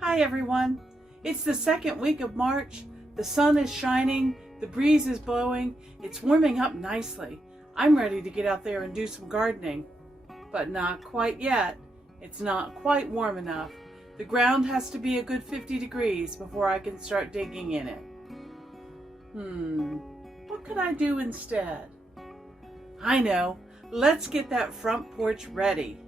Hi everyone. It's the second week of March. The sun is shining, the breeze is blowing, it's warming up nicely. I'm ready to get out there and do some gardening. But not quite yet. It's not quite warm enough. The ground has to be a good 50 degrees before I can start digging in it. What could I do instead? I know. Let's get that front porch ready.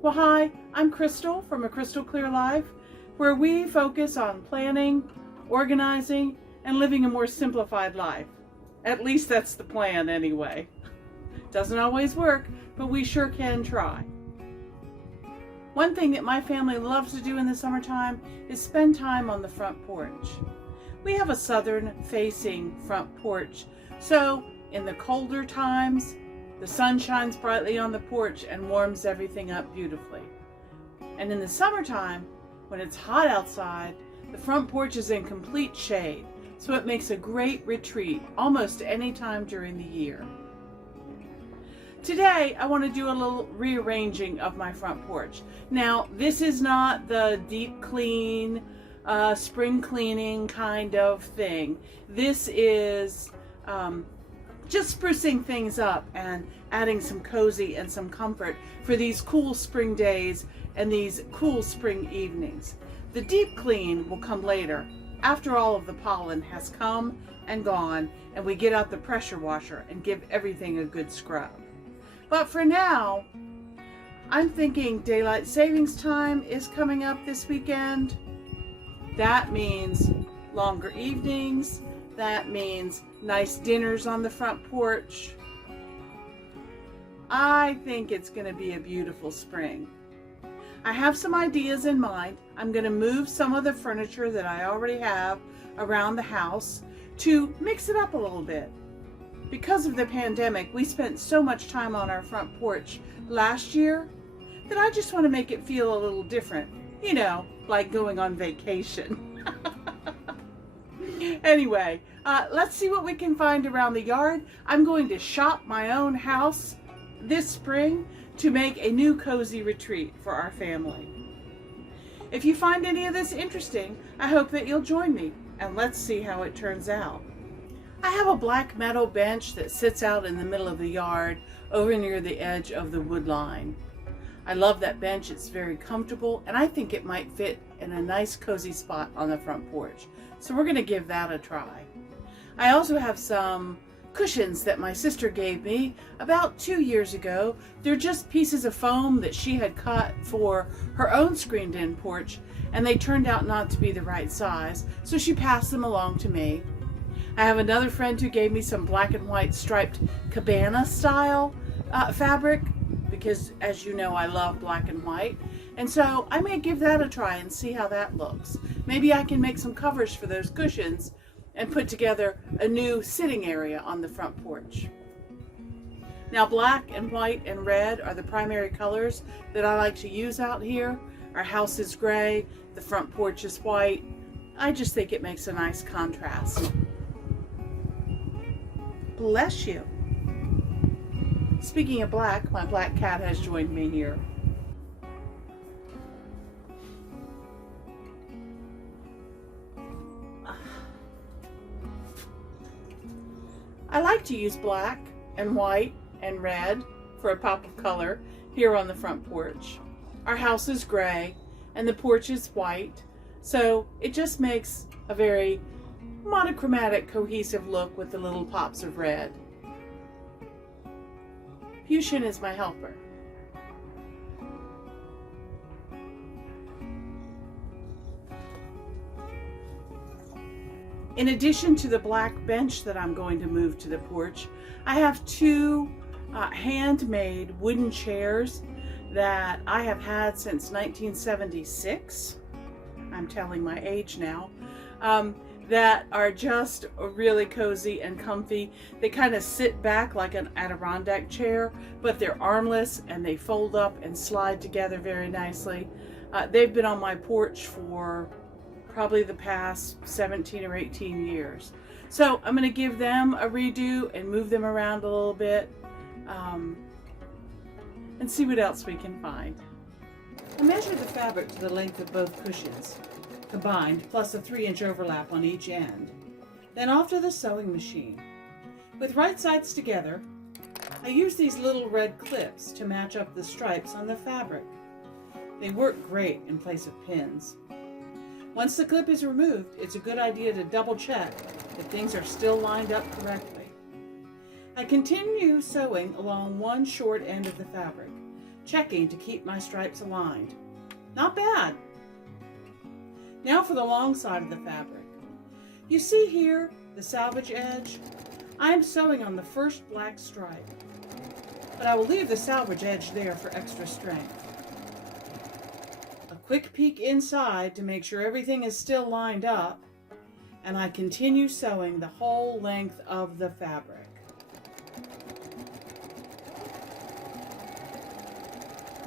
Well, hi, I'm Crystal from A Crystal Clear Life, where we focus on planning, organizing, and living a more simplified life. At least that's the plan anyway. Doesn't always work, but we sure can try. One thing that my family loves to do in the summertime is spend time on the front porch. We have a southern-facing front porch, so in the colder times, the sun shines brightly on the porch and warms everything up beautifully. And in the summertime, when it's hot outside, the front porch is in complete shade, so it makes a great retreat almost any time during the year. Today, I want to do a little rearranging of my front porch. Now, this is not the deep clean, spring cleaning kind of thing. This is just sprucing things up and adding some cozy and some comfort for these cool spring days and these cool spring evenings. The deep clean will come later, after all of the pollen has come and gone and we get out the pressure washer and give everything a good scrub. But for now, I'm thinking daylight savings time is coming up this weekend. That means longer evenings. That means nice dinners on the front porch. I think it's going to be a beautiful spring. I have some ideas in mind. I'm going to move some of the furniture that I already have around the house to mix it up a little bit. Because of the pandemic, we spent so much time on our front porch last year that I just want to make it feel a little different. You know, like going on vacation. Anyway, let's see what we can find around the yard. I'm going to shop my own house this spring to make a new cozy retreat for our family. If you find any of this interesting, I hope that you'll join me, and let's see how it turns out. I have a black metal bench that sits out in the middle of the yard over near the edge of the wood line. I love that bench. It's very comfortable, and I think it might fit in a nice cozy spot on the front porch. So we're going to give that a try. I also have some cushions that my sister gave me about 2 years ago. They're just pieces of foam that she had cut for her own screened-in porch, and they turned out not to be the right size, so she passed them along to me. I have another friend who gave me some black and white striped cabana style fabric, because as you know, I love black and white. And so I may give that a try and see how that looks. Maybe I can make some covers for those cushions and put together a new sitting area on the front porch. Now, black and white and red are the primary colors that I like to use out here. Our house is gray, the front porch is white. I just think it makes a nice contrast. Bless you. Speaking of black, my black cat has joined me here. I like to use black and white and red for a pop of color here on the front porch. Our house is gray and the porch is white, so it just makes a very monochromatic, cohesive look with the little pops of red. Fuchsia is my helper. In addition to the black bench that I'm going to move to the porch, I have two handmade wooden chairs that I have had since 1976. I'm telling my age now. That are just really cozy and comfy. They kind of sit back like an Adirondack chair, but they're armless and they fold up and slide together very nicely. They've been on my porch for probably the past 17 or 18 years. So I'm going to give them a redo and move them around a little bit. and see what else we can find. I measured the fabric to the length of both cushions, combined, plus a 3-inch overlap on each end. Then off to the sewing machine. With right sides together, I used these little red clips to match up the stripes on the fabric. They work great in place of pins. Once the clip is removed, it's a good idea to double check that things are still lined up correctly. I continue sewing along one short end of the fabric, checking to keep my stripes aligned. Not bad. Now for the long side of the fabric. You see here the salvage edge? I am sewing on the first black stripe, but I will leave the salvage edge there for extra strength. A quick peek inside to make sure everything is still lined up, and I continue sewing the whole length of the fabric.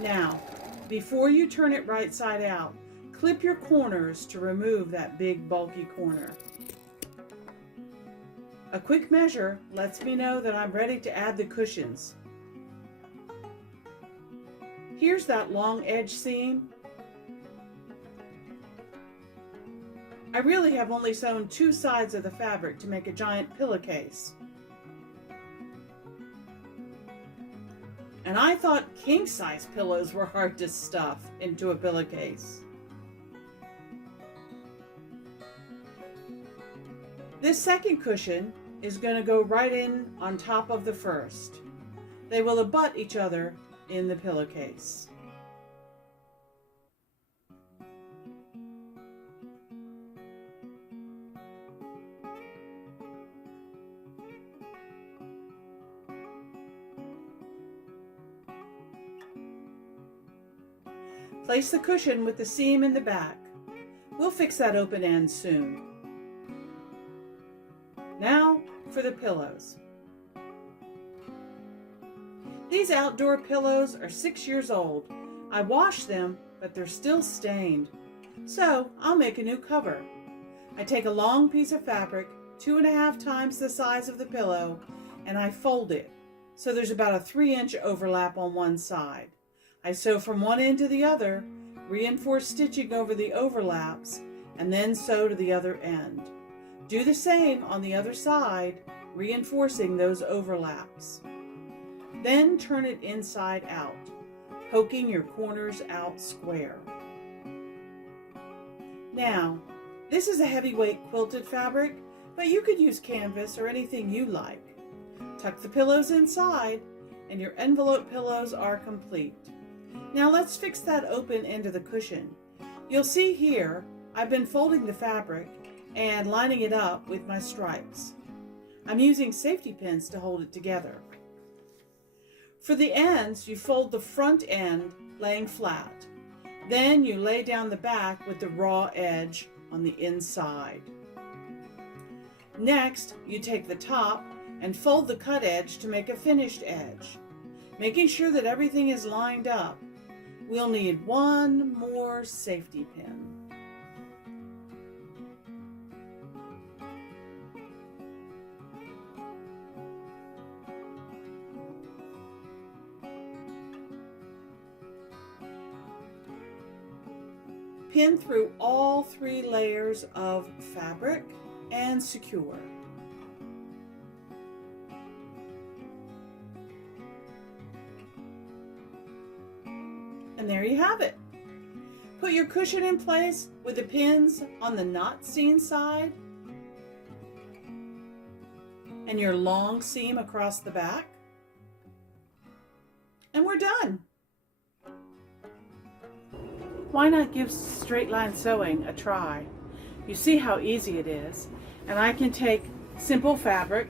Now, before you turn it right side out, clip your corners to remove that big bulky corner. A quick measure lets me know that I'm ready to add the cushions. Here's that long edge seam. I really have only sewn 2 sides of the fabric to make a giant pillowcase. And I thought king-size pillows were hard to stuff into a pillowcase. This second cushion is going to go right in on top of the first. They will abut each other in the pillowcase. Place the cushion with the seam in the back. We'll fix that open end soon. Now for the pillows. These outdoor pillows are 6 years old. I washed them, but they're still stained. So I'll make a new cover. I take a long piece of fabric, 2.5 times the size of the pillow, and I fold it so there's about a 3-inch overlap on one side. I sew from one end to the other, reinforce stitching over the overlaps, and then sew to the other end. Do the same on the other side, reinforcing those overlaps. Then turn it inside out, poking your corners out square. Now, this is a heavyweight quilted fabric, but you could use canvas or anything you like. Tuck the pillows inside, and your envelope pillows are complete. Now let's fix that open end of the cushion. You'll see here, I've been folding the fabric and lining it up with my stripes. I'm using safety pins to hold it together. For the ends, you fold the front end laying flat. Then you lay down the back with the raw edge on the inside. Next, you take the top and fold the cut edge to make a finished edge. Making sure that everything is lined up, we'll need one more safety pin. Pin through all 3 layers of fabric and secure. And there you have it. Put your cushion in place with the pins on the not seen side and your long seam across the back. And we're done. Why not give straight line sewing a try? You see how easy it is. And I can take simple fabric,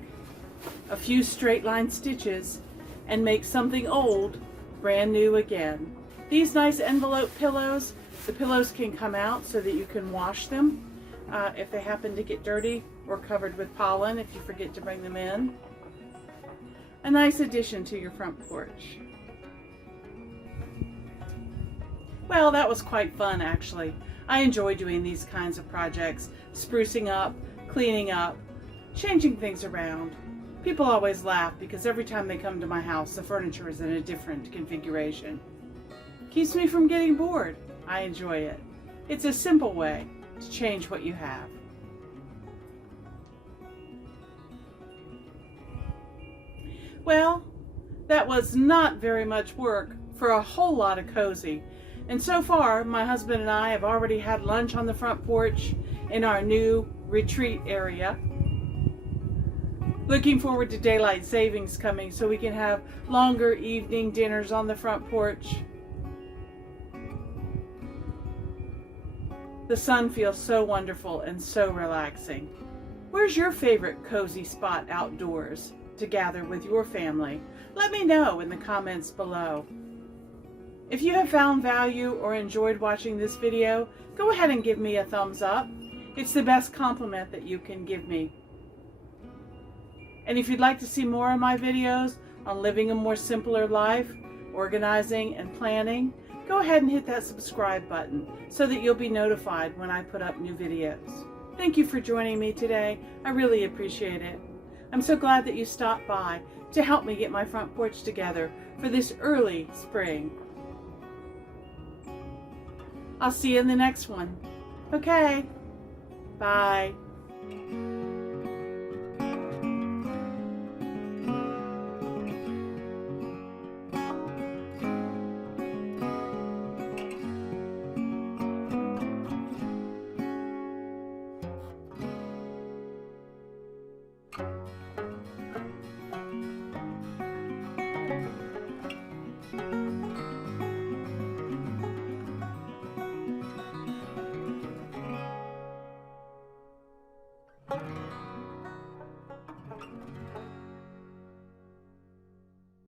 a few straight line stitches, and make something old brand new again. These nice envelope pillows, the pillows can come out so that you can wash them if they happen to get dirty or covered with pollen if you forget to bring them in. A nice addition to your front porch. Well, that was quite fun actually. I enjoy doing these kinds of projects, sprucing up, cleaning up, changing things around. People always laugh because every time they come to my house, the furniture is in a different configuration. Keeps me from getting bored. I enjoy it. It's a simple way to change what you have. Well, that was not very much work for a whole lot of cozy. And so far, my husband and I have already had lunch on the front porch in our new retreat area. Looking forward to daylight savings coming so we can have longer evening dinners on the front porch. The sun feels so wonderful and so relaxing. Where's your favorite cozy spot outdoors to gather with your family? Let me know in the comments below. If you have found value or enjoyed watching this video, go ahead and give me a thumbs up. It's the best compliment that you can give me. And if you'd like to see more of my videos on living a more simpler life, organizing and planning, go ahead and hit that subscribe button so that you'll be notified when I put up new videos. Thank you for joining me today. I really appreciate it. I'm so glad that you stopped by to help me get my front porch together for this early spring. I'll see you in the next one. Okay, bye.